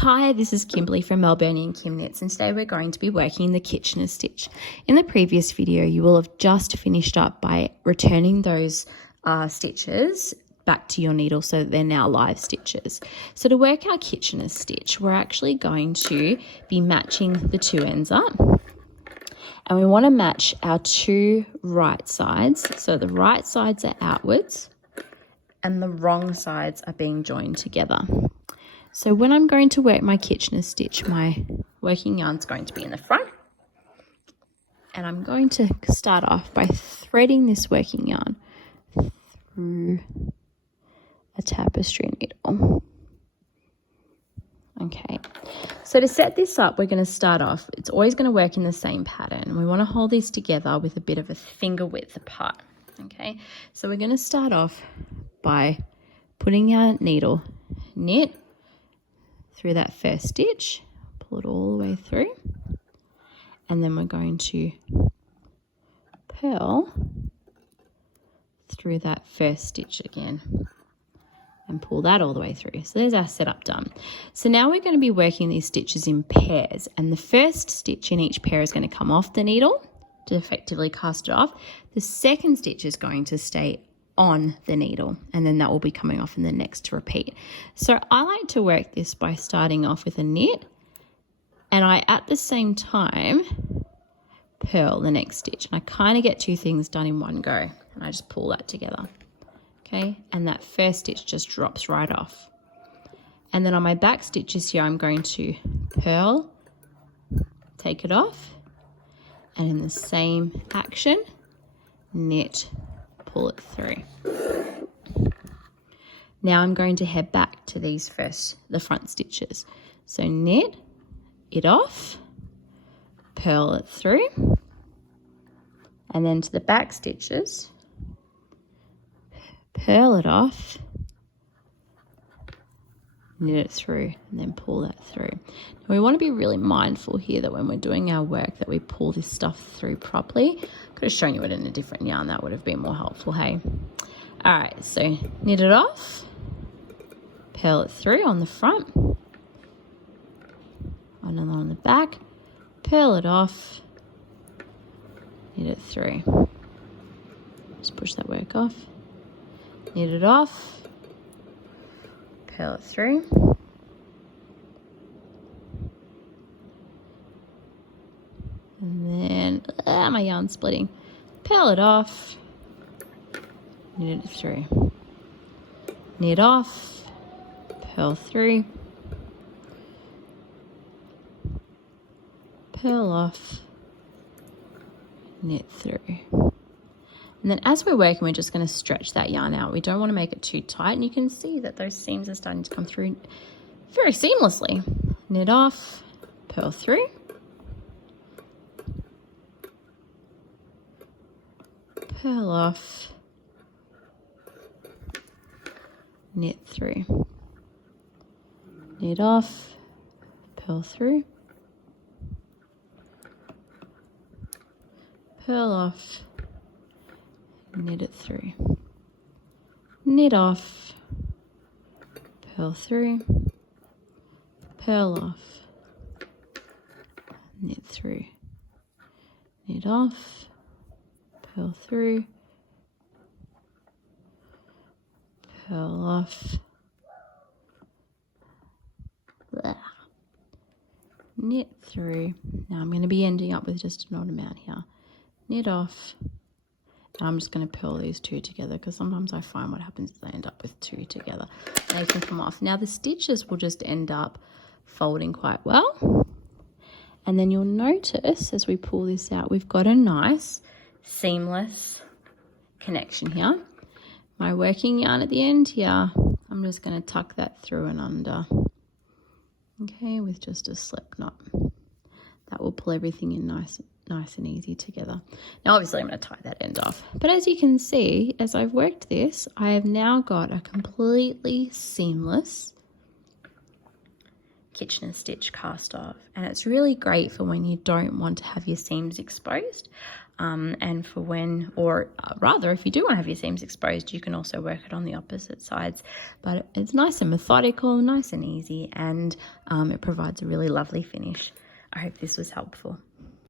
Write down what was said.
Hi, this is Kimberly from Melburnian Kim Knits, and today we're going to be working the Kitchener stitch. In the previous video, you will have just finished up by returning those stitches back to your needle so that they're now live stitches. So to work our Kitchener stitch, we're actually going to be matching the two ends up. And we want to match our two right sides. So the right sides are outwards and the wrong sides are being joined together. So when I'm going to work my Kitchener stitch, my working yarn is going to be in the front. And I'm going to start off by threading this working yarn through a tapestry needle. Okay, so to set this up, we're going to start off, it's always going to work in the same pattern. We want to hold these together with a bit of a finger width apart. Okay, so we're going to start off by putting our needle knit through that first stitch, pull it all the way through, and then we're going to purl through that first stitch again and pull that all the way through. So there's our setup done. So now we're going to be working these stitches in pairs, and the first stitch in each pair is going to come off the needle to effectively cast it off. The second stitch is going to stay on the needle, and then that will be coming off in the next to repeat. So I like to work this by starting off with a knit, and I at the same time purl the next stitch, and I kind of get two things done in one go, and I just pull that together. Okay, and that first stitch just drops right off. And then on my back stitches here, I'm going to purl, take it off, and in the same action, knit, pull it through. Now I'm going to head back to these the front stitches. So knit it off, purl it through, and then to the back stitches, purl it off, knit it through, and then pull that through. Now we want to be really mindful here that when we're doing our work that we pull this stuff through properly. Could have shown you it in a different yarn, that would have been more helpful, hey? All right, so knit it off, purl it through on the front, and then on the back, purl it off, knit it through. Just push that work off, knit it off, purl it through, and then my yarn's splitting, purl it off, knit it through, knit off, purl through, purl off, knit through. And then as we're working, we're just going to stretch that yarn out. We don't want to make it too tight, and you can see that those seams are starting to come through very seamlessly. Knit off, purl through, purl off, knit through, knit off, purl through, purl off, knit it through, knit off, purl through, purl off, knit through, knit off, purl through, purl off, knit through. Now I'm going to be ending up with just an odd amount here. Knit off, and I'm just going to purl these two together because sometimes I find what happens is I end up with two together. They can come off. Now the stitches will just end up folding quite well, and then you'll notice as we pull this out, we've got a nice seamless connection here. My working yarn at the end here, I'm just going to tuck that through and under, okay, with just a slip knot. That will pull everything in nice and easy together. Now obviously I'm going to tie that end off, but as you can see, as I've worked this, I have now got a completely seamless Kitchener stitch cast off, and it's really great for when you don't want to have your seams exposed, and for when, or rather if you do want to have your seams exposed, you can also work it on the opposite sides. But it's nice and methodical, nice and easy, and it provides a really lovely finish. I hope this was helpful.